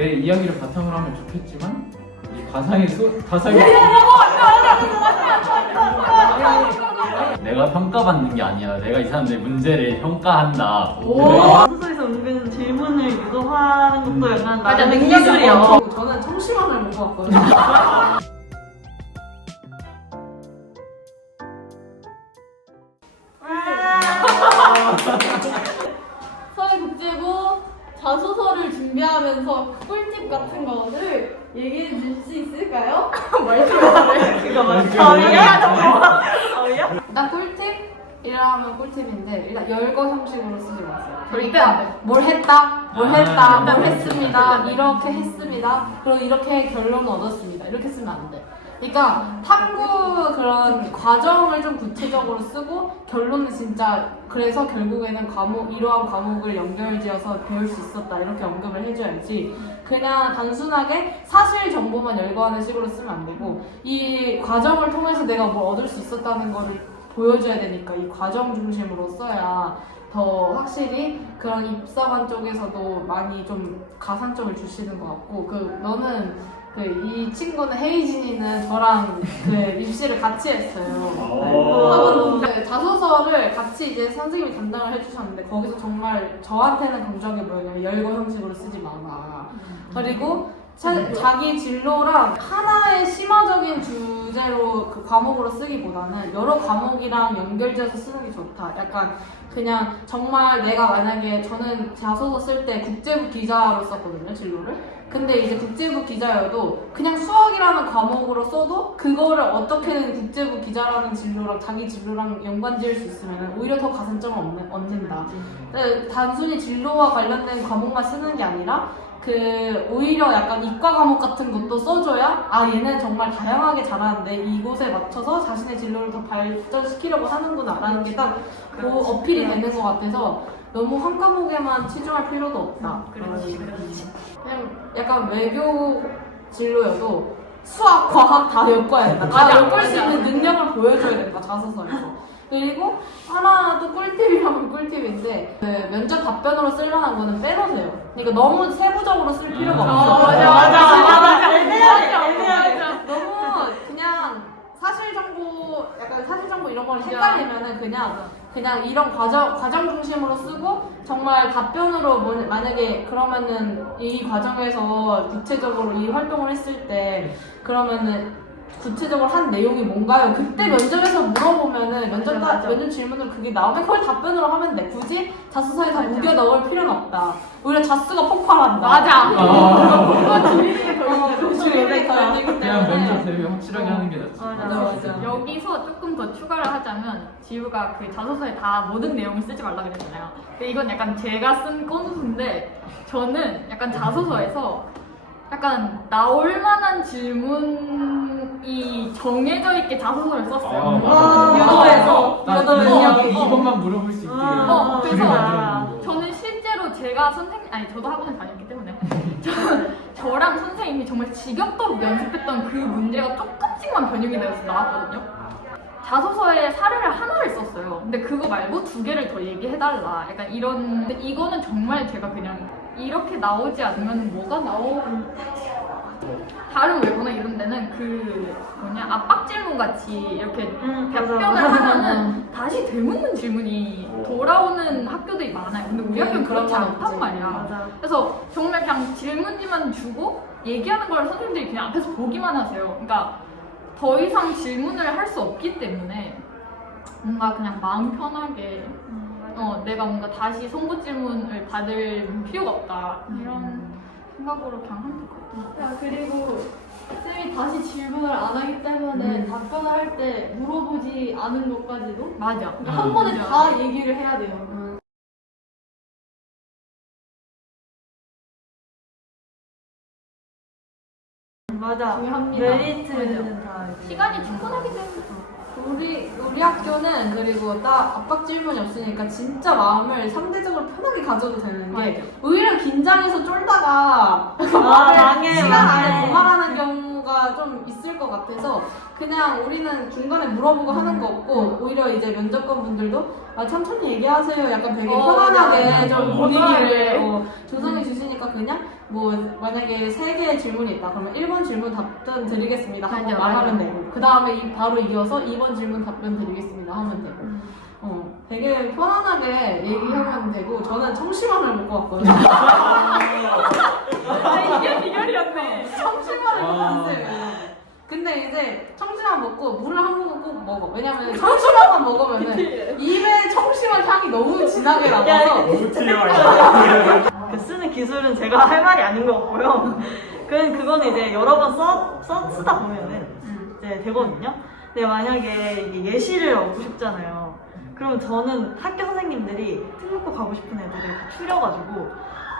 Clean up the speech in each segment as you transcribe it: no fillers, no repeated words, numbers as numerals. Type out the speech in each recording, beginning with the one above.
내 이야기를 바탕으로 하면 좋겠지만 이 가상이 내가 평가받는 게 아니야. 내가 이 사람들의 문제를 평가한다. 소설에서 은근 질문을 유도하는 것도 약간 맞아, 나름의 능력이야. 기술이야. 저는 청심환을 못 봤거든요. 사회복지부 자소서를 준비하면서 꿀팁 같은 거를 얘기해 주실 수 있을까요? 그거 맞아. 저희야? 일단 꿀팁이라면 꿀팁인데 일단 열거 형식으로 쓰지 마세요. 그러니까 뭘 했다, 뭘 했습니다, 이렇게 했습니다, 그리고 이렇게 결론을 얻었습니다. 이렇게 쓰면 안 돼. 그러니까 탐구 그런 과정을 좀 구체적으로 쓰고 결론은 진짜 그래서 결국에는 이러한 과목을 연결지어서 배울 수 있었다 이렇게 언급을 해줘야지 그냥 단순하게 사실 정보만 열거하는 식으로 쓰면 안 되고 이 과정을 통해서 내가 뭘 얻을 수 있었다는 거를 보여줘야 되니까 이 과정 중심으로 써야 더 확실히 그런 입사관 쪽에서도 많이 좀 가산점을 주시는 것 같고 너는 이 친구는 헤이진이는 저랑 입시를 같이 했어요. 자소서를 같이 이제 선생님이 담당을 해주셨는데 거기서 정말 저한테는 강조한 게 뭐냐면 열거 형식으로 쓰지 마라. 그리고 자기 진로랑 하나의 심화적인 주제로 그 과목으로 쓰기보다는 여러 과목이랑 연결지어서 쓰는 게 좋다. 약간 그냥 정말 내가 만약에 저는 자소서 쓸 때 국제부 기자로 썼거든요, 진로를. 근데 이제 국제부 기자여도 그냥 수학이라는 과목으로 써도 그거를 어떻게든 국제부 기자라는 진로랑 자기 진로랑 연관지을 수 있으면 오히려 더 가산점을 얻는다. 단순히 진로와 관련된 과목만 쓰는 게 아니라 오히려 약간 이과 과목 같은 것도 써줘야 얘는 정말 다양하게 잘하는데 이곳에 맞춰서 자신의 진로를 더 발전시키려고 하는구나 라는 게 딱 어필이 되는 것 같아서 너무 한 과목에만 치중할 필요도 없다. 그렇지. 그냥 약간 외교 진로여도 수학, 과학 다 엮어야 된다. 다 엮을 수 있는 능력을 보여줘야 된다, 자소서에서. 그리고 하나 또 꿀팁이라면 꿀팁인데 면접 답변으로 쓸만한 거는 빼놓으세요. 그러니까 너무 세부적으로 쓸 필요가 없어. 맞아. 애매하게. 너무 그냥 사실 정보 이런 걸 헷갈리면은 그냥 이런 과정 중심으로 쓰고 정말 답변으로 만약에 그러면은 이 과정에서 구체적으로 이 활동을 했을 때 그러면은 구체적으로 한 내용이 뭔가요? 그때 면접에서 물어보면은 면접 질문으로 그게 나오면 그걸 답변으로 하면 돼. 굳이 자소서에 다 우겨 넣을 필요는 없다. 오히려 자수가 폭발한다. 맞아. 그거 줄이는 게 더 그냥 면접 대비 확실하게 하는 게 낫지. 맞아. 여기서 조금 더 추가를 하자면 지우가 그 자소서에 다 모든 내용을 쓰지 말라 그랬잖아요. 근데 이건 약간 제가 쓴 건수인데 저는 약간 자소서에서 약간 나올 만한 질문이 정해져 있게 자소서를 썼어요. 유도해서 이것만 물어볼 수 있게 그래서 줄을 만들어 놓는 거. 저는 실제로 제가 저도 학원을 다녔기 때문에 저랑 선생님이 정말 지겹도록 연습했던 그 문제가 조금씩만 변형이 되어서 나왔거든요. 자소서에 사례를 하나를 썼어요. 근데 그거 말고 2개를 더 얘기해달라. 약간 이런. 근데 이거는 정말 제가 그냥 이렇게 나오지 않으면 뭐가 다른 외고나 이런 데는 압박 질문 같이 이렇게 답변을 하면은 다시 되묻는 질문이 돌아오는 학교들이 많아요. 근데 우리 학교는 그렇지 않단 말이야. 그래서 정말 그냥 질문지만 주고 얘기하는 걸 선생님들이 그냥 앞에서 보기만 하세요. 그러니까 더 이상 질문을 할 수 없기 때문에 뭔가 그냥 마음 편하게 내가 뭔가 다시 송구 질문을 받을 필요가 없다 이런 생각으로 그냥 하면 될 것 같아요. 그리고 쌤이 다시 질문을 안 하기 때문에 답변을 할 때 물어보지 않은 것까지도 맞아. 그러니까 한 번에 다 얘기를 해야 돼요. 맞아. 중요합니다. 메리트는 다. 시간이 충분하기 때문에. 우리 학교는 그리고 딱 압박 질문이 없으니까 진짜 마음을 상대적으로 편하게 가져도 되는 게 오히려 긴장해서 쫄다가 시간 안에 더 말하는 경우가 좀 있을 것 같아서 그냥 우리는 중간에 물어보고 하는 거 없고 오히려 이제 면접관 분들도 천천히 얘기하세요. 약간 되게 편안하게 좀 분위기를 조성해 주시니까 그냥 뭐 만약에 3개의 질문이 있다 그러면 1번 질문 답변 드리겠습니다 하고 맞아, 말하면 맞아. 되고 그 다음에 바로 이어서 2번 질문 답변 드리겠습니다 하면 되고 되게 편안하게 얘기하면 되고 저는 청심환을 먹고 왔거든요. 이게 비결이었네. 청심환을 먹었어요. 근데 이제 청심환 먹고 물을 한 모금 꼭 먹어. 왜냐면 청심환만 먹으면은 입에 청심환 향이 너무 진하게 나서 너무 튀어요. 그 쓰는 기술은 제가 할 말이 아닌 것 같고요. 그거는 이제 여러 번 쓰다 보면은 이제 되거든요. 근데 만약에 이게 예시를 얻고 싶잖아요. 그럼 저는 학교 선생님들이 특목고 가고 싶은 애들을 다 추려가지고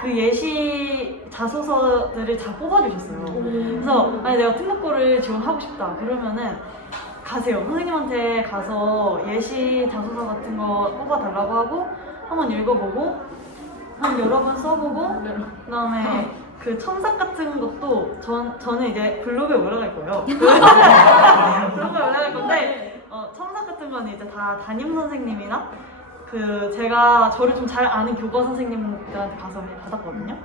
그 예시 자소서들을 다 뽑아주셨어요. 그래서 아니 내가 특목고를 지원하고 싶다 그러면은 가세요. 선생님한테 가서 예시 자소서 같은 거 뽑아달라고 하고 한번 읽어보고 한 여러 번 써보고 그다음에 그 첨삭 같은 것도 저는 이제 블로그에 올라갈 거예요. 블로그에 올라갈 건데 첨삭 같은 거는 이제 다 담임 선생님이나 그 제가 저를 좀 잘 아는 교과 선생님들한테 가서 받았거든요.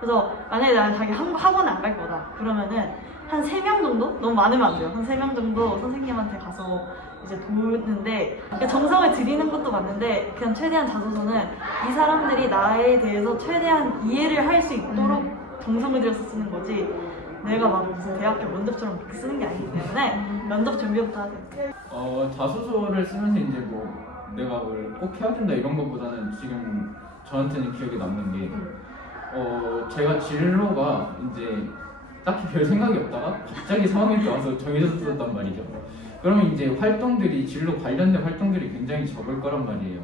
그래서 만약에 나는 자기 학원에 안 갈 거다 그러면은 한 3명 정도? 너무 많으면 안 돼요. 한 3명 정도 선생님한테 가서 이제 도우는데 정성을 들이는 것도 맞는데 그냥 최대한 자소서는 이 사람들이 나에 대해서 최대한 이해를 할 수 있도록 정성을 들여서 쓰는 거지 내가 막 무슨 대학교 면접처럼 그렇게 쓰는 게 아니기 때문에 면접 준비부터 하세요. 자소서를 쓰면서 이제 뭐 내가 뭘 꼭 해야 된다 이런 것보다는 지금 저한테는 기억에 남는 게 제가 진로가 이제 딱히 별 생각이 없다가 갑자기 상황에 와서 정해졌었단 말이죠. 그러면 이제 활동들이 진로 관련된 활동들이 굉장히 적을 거란 말이에요.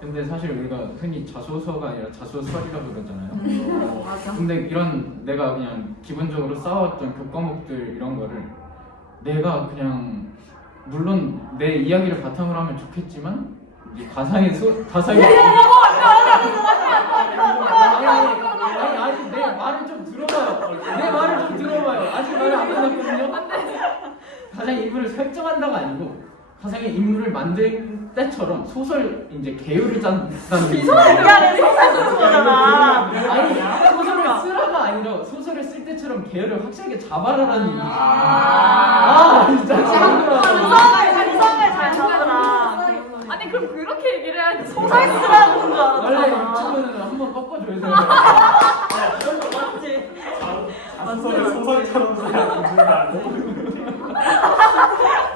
근데 사실 우리가 흔히 자소서가 아니라 자소설이라고 그러잖아요. 맞아. 근데 이런 내가 그냥 기본적으로 쌓아왔던 교과목들 이런 거를 내가 그냥 물론 내 이야기를 바탕으로 하면 좋겠지만 이 가상의 아니 내 말을 좀 들어봐요. 내 말을 좀 들어봐요. 아직 말을 안 끝났거든요. 가상의 인물을 설정한다가 아니고 가상의 인물을 만들 때처럼 소설 이제 계율을 짠다는 인간의 소설 쓰는 거잖아. 아니 소설을 쓰라가 아니라 소설을 쓸 때처럼 계열을 확실하게 잡아라라는 얘기지. 진짜 구성을 잘 잡으라. 아니 그럼 그렇게 얘기를 해야지. 소설 쓰라고 줄 원래 알았잖아. 유튜브는 한번 꺾어줘야 돼요. 맞지? 자소서를 소설처럼 써야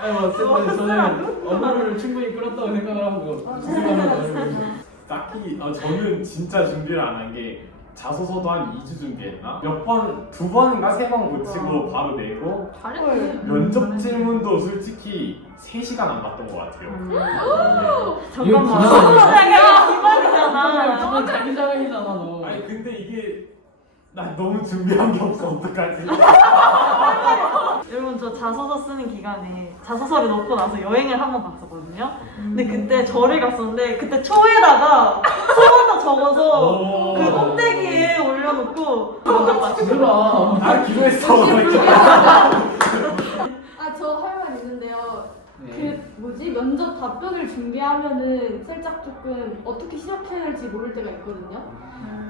어쨌든 저는 언어를 충분히 끌었다고 생각을 하고 죄송합니다. 딱히 저는 진짜 준비를 안 한 게 자소서도 한 2주 준비했나? 몇 번, 2번인가 3번 고치고 바로 내고 잘했네. 면접 질문도 솔직히 3시간 안 봤던 것 같아요. 이거 기반이잖아. 정말 자기 자랑이잖아 너. 아니 근데 이게 나 너무 준비한 게 없어 어떡하지? 여러분 저 자소서 쓰는 기간에 자소서를 넣고 나서 여행을 한 번 갔었거든요. 근데 그때 절을 갔었는데 그때 초에다가 소원도 적어서 그 꼭대기에 올려놓고 들어라. 아 기도했어. 저 할 말 있는데요. 네. 면접 답변을 준비하면은 살짝 조금 어떻게 시작해야 할지 모를 때가 있거든요.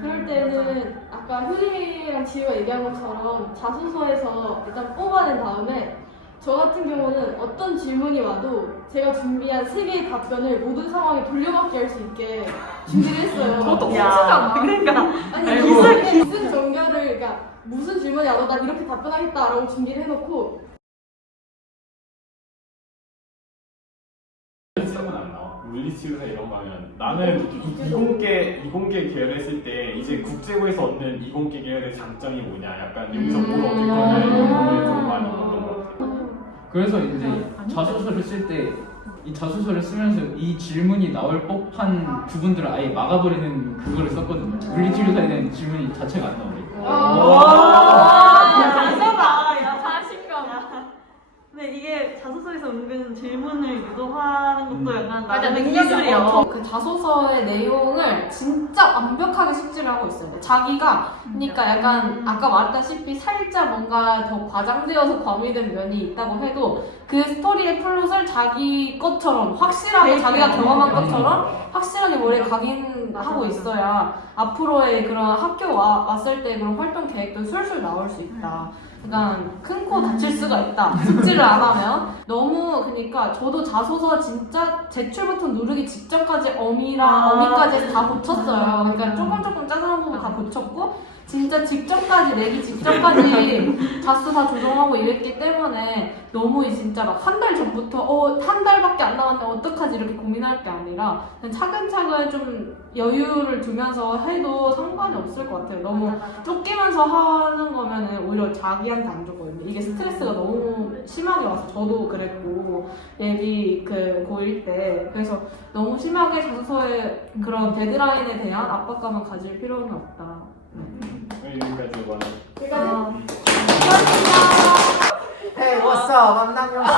그럴 때는 아까 효림이랑 지우가 얘기한 것처럼 자소서에서 일단 뽑아낸 다음에 저 같은 경우는 어떤 질문이 와도 제가 준비한 3개의 답변을 모든 상황에 돌려막기 할 수 있게 준비를 했어요. 그것도 야, 꼼수잖아. 그러니까 아니 기승 정결을 그러니까 무슨 질문이 와도 난 이렇게 답변하겠다라고 준비를 해놓고 질문 안 나와. 물리치료사 이런 거 하면 나는 이공계 계열 했을 때 이제 국제고에서 얻는 이공계 계열의 장점이 뭐냐 약간 여기서 뭘 얻을 거냐 이런 거에 좀 많이 얻는 것 같아요. 그래서 이제 자소서를 쓸 때 이 자소서를 쓰면서 이 질문이 나올 법한 부분들을 아예 막아버리는 그거를 썼거든요. 물리치료사에 대한 질문이 자체가 안 나오래. 잘 써봐. 야. 자신감. 근데 이게 자소서에서 은근 질문을 유도하는 것도 약간 맞아, 나름의 능력이야. 기술이야. 그 자소서의 내용을 진짜 완벽하게 숙지를 하고 있어요. 자기가 그러니까 약간 아까 말했다시피 살짝 뭔가 더 과장되어서 과미된 면이 있다고 해도 그 스토리의 플롯을 자기 것처럼 확실하게 자기가 경험한 것처럼 확실하게 머리에 하고 있어야 앞으로의 그런 학교 왔을 때 그런 활동 계획도 술술 나올 수 있다. 그러니까 큰 코 다칠 수가 있다. 숙지를 안 하면 너무 그러니까 저도 자소서 진짜 제출부터 누르기 직전까지 어미까지 해서 다 고쳤어요. 그러니까 조금 짜잘한 부분 다 고쳤고 진짜 직전까지 내기 직전까지 자수 다 조정하고 이랬기 때문에 너무 진짜 막 한 달 전부터 한 달밖에 안 남았는데 어떡하지 이렇게 고민할 게 아니라 그냥 차근차근 좀 여유를 두면서 해도 상관이 없을 것 같아요. 너무 쫓기면서 하는 거면은 오히려 자기한테 안 좋거든요. 이게 스트레스가 너무 심하게 와서 저도 그랬고 예비 그 고1 때 그래서 너무 심하게 자소서에 그런 데드라인에 대한 압박감을 가질 필요는 없다. 여기까지 이번에. Hey, what's up? I'm 남영 씨.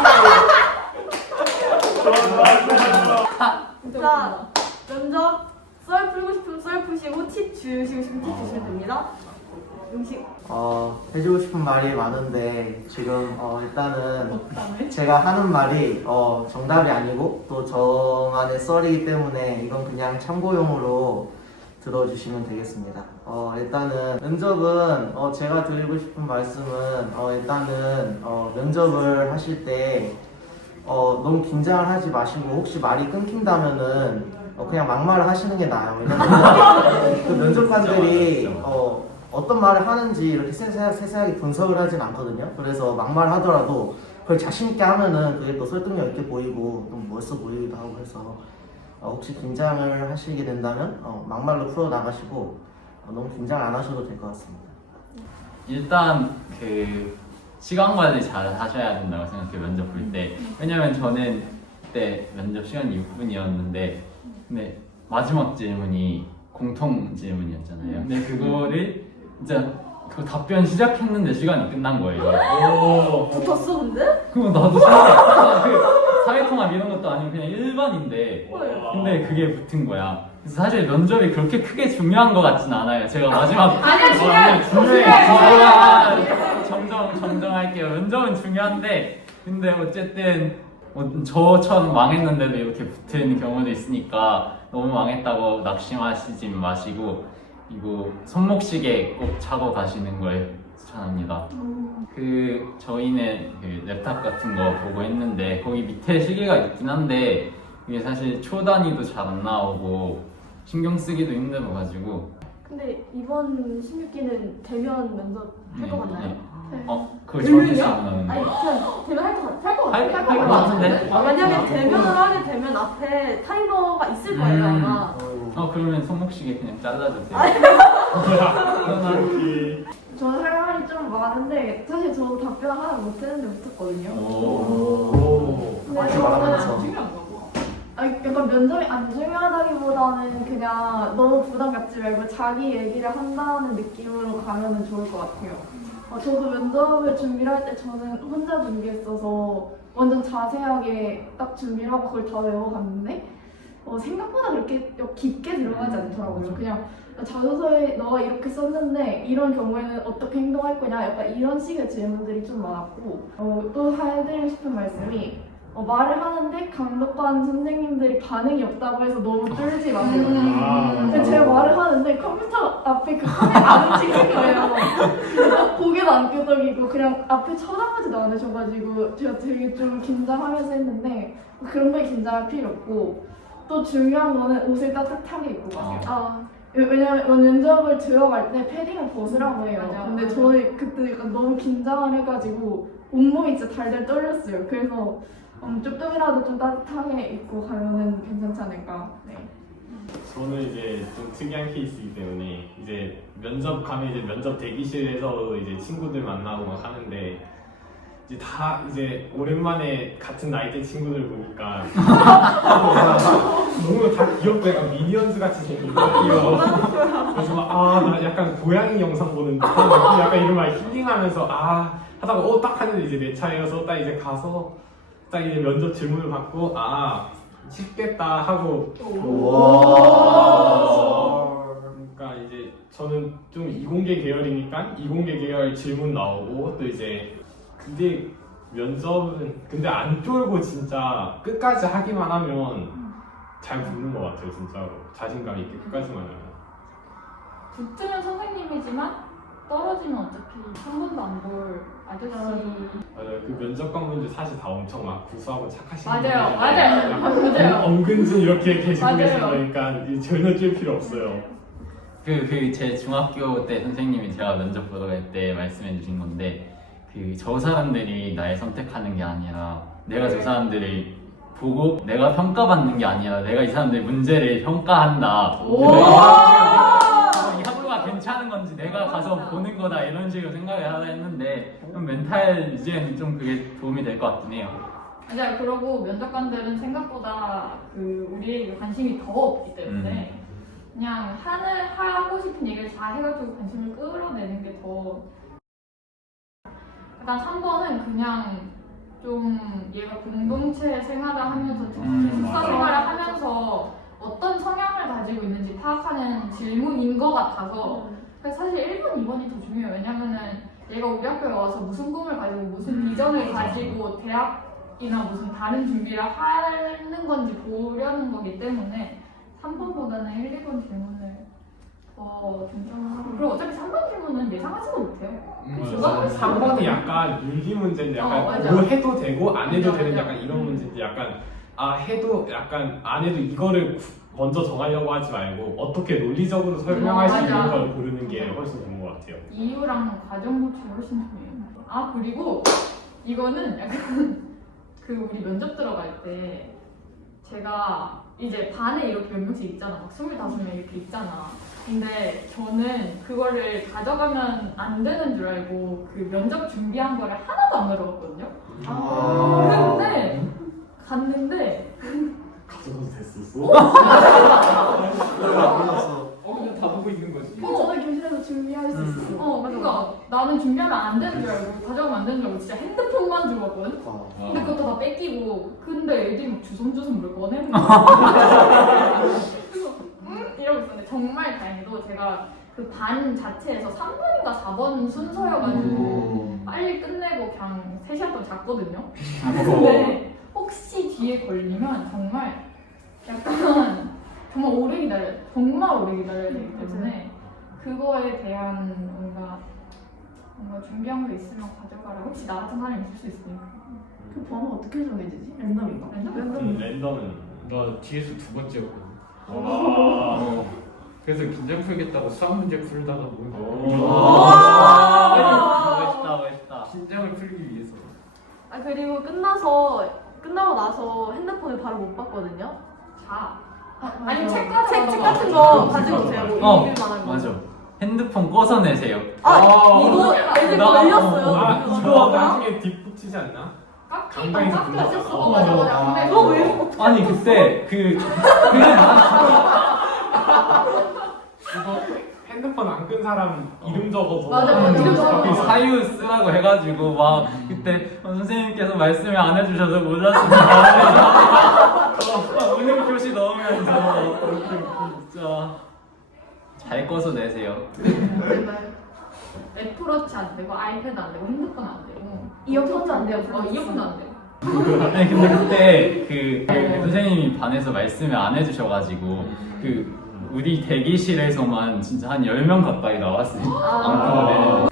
자, 면접 썰 풀고 싶으면 썰 푸시고 팁 주시고 싶으면 팁 주시면 됩니다. 음식. 해주고 싶은 말이 많은데 지금 일단은 제가 하는 말이 정답이 아니고 또 저만의 썰이기 때문에 이건 그냥 참고용으로 들어주시면 되겠습니다. 일단은 면접은 제가 드리고 싶은 말씀은 일단은 면접을 하실 때 너무 긴장을 하지 마시고 혹시 말이 끊긴다면은 그냥 막말을 하시는 게 나아요. 왜냐면 그 면접관들이 어떤 말을 하는지 이렇게 세세하게 분석을 하진 않거든요. 그래서 막말 하더라도 그걸 자신 있게 하면은 그게 또 설득력 있게 보이고 또 멋있어 보이기도 하고 해서 혹시 긴장을 하시게 된다면 막말로 풀어 나가시고 너무 긴장 안 하셔도 될 것 같습니다. 일단 그 시간 관리 잘 하셔야 된다고 생각해요. 면접 볼 때. 왜냐면 저는 그때 면접 시간이 6분이었는데 근데 마지막 질문이 공통 질문이었잖아요. 근데 그거를 진짜 그 답변 시작했는데 시간이 끝난 거예요. 붙었어 근데? 그럼 나도 사회통합 이런 것도 아니고 그냥 일반인데 근데 그게 붙은 거야. 그래서 사실 면접이 그렇게 크게 중요한 것 같진 않아요. 제가 마지막 정정할게요. 면접은 중요한데 근데 어쨌든 저처럼 망했는데도 이렇게 붙은 경우도 있으니까 너무 망했다고 낙심하시지 마시고 이거 손목시계 꼭 차고 가시는 걸 추천합니다. 그 저희는 그 랩탑 같은 거 보고 했는데 거기 밑에 시계가 있긴 한데 이게 사실 초 단위도 잘 안 나오고 신경 쓰기도 힘들어가지고. 근데 이번 16기는 대면 면접 할 것 같나요? 그걸 저한테 질문하는 아니 거예요? 그냥 대면 할 것 할 같아요. 것 같은데? 만약에 대면을 하게 되면 앞에 타이머가 있을 거예요 아마. 그러면 손목시계 그냥 잘라주세요. 저는 할 말이 좀 많은데 사실 저도 답변 하나 못했는데 붙었거든요. 근데 같이 말하면서 약간 면접이 안 중요하다기보다는 그냥 너무 부담 갖지 말고 자기 얘기를 한다는 느낌으로 가면 좋을 것 같아요. 저도 면접을 준비를 할 때 저는 혼자 준비했어서 완전 자세하게 딱 준비를 하고 그걸 다 외워갔는데 생각보다 그렇게 깊게 들어가지 않더라고요. 그냥 자소서에 너가 이렇게 썼는데 이런 경우에는 어떻게 행동할 거냐 약간 이런 식의 질문들이 좀 많았고 또 해드리고 싶은 말씀이 말을 하는데 감독관 선생님들이 반응이 없다고 해서 너무 쫄지 마세요. 근데 제가 말을 하는데 컴퓨터 앞에 그 카메라 안 움직이는 거예요. 고개도 안 끄덕이고 그냥 앞에 쳐다보지도 않으셔가지고 제가 되게 좀 긴장하면서 했는데 그런 거에 긴장할 필요 없고 또 중요한 거는 옷을 따뜻하게 입고 가세요. 왜냐면 면접을 들어갈 때 패딩을 벗으라고 해요. 근데 저는 그때 약간 너무 긴장을 해가지고 온몸이 진짜 달달 떨렸어요. 그래서 조금이라도 좀 따뜻하게 입고 가면은 괜찮지 않을까. 네. 저는 이제 좀 특이한 케이스이기 때문에 이제 면접 가면 이제 면접 대기실에서 이제 친구들 만나고 막 하는데 이제 다 이제 오랜만에 같은 나이대 친구들 보니까 너무 다 귀엽고 약간 미니언즈 같이 생긴 거예요. 그래서 나 약간 고양이 영상 보는 듯한 느낌, 약간 이런 말 힐링하면서 하다가 딱 하는데 이제 내 차례여서 딱 이제 가서 딱 이제 면접 질문을 받고 쉽겠다 하고 그러니까 이제 저는 좀 이공계 계열이니까 이공계 계열 질문 나오고 또 이제 근데 면접은 근데 안 쫄고 진짜 끝까지 하기만 하면 잘 붙는 것 같아요 진짜로. 자신감 있게 끝까지만 하면. 붙으면 선생님이지만 떨어지면 어차피 한 번도 안 볼 아저씨. 맞아요. 그 면접관 분들 사실 다 엄청 막 구수하고 착하신 맞아요. 분들인데 맞아요. 약간 엄근진 이렇게 계시고 맞아요. 계신 거니까 전혀 뛸 필요 없어요. 제 중학교 때 선생님이 제가 면접 보러 갈 때 말씀해 주신 건데 저 사람들이 날 선택하는 게 아니라 내가 저 사람들을 보고 내가 평가받는 게 아니라 내가 이 사람들 문제를 평가한다. 이 학교가 괜찮은 건지 내가 가서 보는 거다 이런 식으로 생각을 하려 했는데 좀 멘탈 이제는 좀 그게 도움이 될 것 같긴 해요. 맞아요. 그러고 면접관들은 생각보다 우리에게 관심이 더 없기 때문에 그냥 하고 싶은 얘기를 다 해가지고 관심을 끌어내는 게 더. 일단 3번은 그냥 좀 얘가 공동체 생활을 하면서 기숙사 생활을 하면서 어떤 성향을 가지고 있는지 파악하는 질문인 것 같아서 사실 1번, 2번이 더 중요해요. 왜냐면은 얘가 우리 학교에 와서 무슨 꿈을 가지고 무슨 비전을 가지고 대학이나 무슨 다른 준비를 하는 건지 보려는 거기 때문에 3번보다는 1, 2번 질문을 더 중점을 하고 그리고 어차피 3번 질문은 예상하지도 못해요. 맞아요. 3번이 약간 윤리 문제인데 약간 맞아. 뭐 해도 되고 안 해도 맞아, 되는 맞아. 약간 이런 문제인데 약간 해도 약간 안 해도 이거를 먼저 정하려고 하지 말고 어떻게 논리적으로 설명할 수 있는 맞아. 걸 고르는 게 훨씬 좋은 것 같아요. 이유랑 과정 노출이 훨씬 중요해요. 그리고 이거는 약간 우리 면접 들어갈 때 제가 이제 반에 이렇게 몇 명씩 있잖아. 막 25명 이렇게 있잖아. 근데 저는 그거를 가져가면 안 되는 줄 알고 면접 준비한 거를 하나도 안 가져갔거든요. 근데 갔는데 가져가도 됐었어? 그냥 다 보고 있는 거지. 저도 교실에서 준비할 수 있었어. 그러니까 나는 준비하면 안 되는 줄 알고 가져가면 안 되는 줄 알고 진짜 핸드폰만 들고 왔거든. 근데 그것도 다 뺏기고 근데 애들이 막 주섬주섬 뭘 꺼내는 거야. 그래서 이러고 있었는데 정말 다행히도 제가 반 자체에서 3번인가 4번 순서여가지고 빨리 끝내고 그냥 3시간 동안 잤거든요. 근데 혹시 뒤에 걸리면 정말 약간 정말 오래 기다려야 되기 때문에 그거에 대한 뭔가 준비한 거 있으면 가져가라. 혹시 나 같은 사람이 있을 수 있으니까. 그 번호 어떻게 정해지지? 랜덤인가? 랜덤은 나 뒤에서 두 번째였거든. 와. 그래서 긴장 풀겠다고 수학 문제 풀다가 멋있다. 긴장을 풀기 위해서. 그리고 끝나고 나서 핸드폰을 바로 못 봤거든요. 아니면 책 같은 거 가지고 오세요. 뭐 읽을 만한 거. 맞아. 핸드폰 꺼서 내세요. 이거 애들 걸렸어요. 이거 나중에 뒷붙이지 않나? 강당에서 불렀어. 맞아. 너 왜? 아니 그때 그게 이거 핸드폰 안 끈 사람 이름 적어서 맞아, 이름 적어서. 사유 쓰라고 해가지고 막 그때 선생님께서 말씀을 안 해주셔서 몰랐습니다. 오늘 교시 넣으면서 진짜 잘 꺼서 내세요. 애플워치 안 되고 아이패드 안 되고 핸드폰 안 되고 이어폰도 안 돼요. 이어폰도 안 되고. 아니 근데 그때 선생님이 반에서 말씀을 안 해주셔가지고 우리 대기실에서만 진짜 한 10명 가까이 나왔어요. 안거를.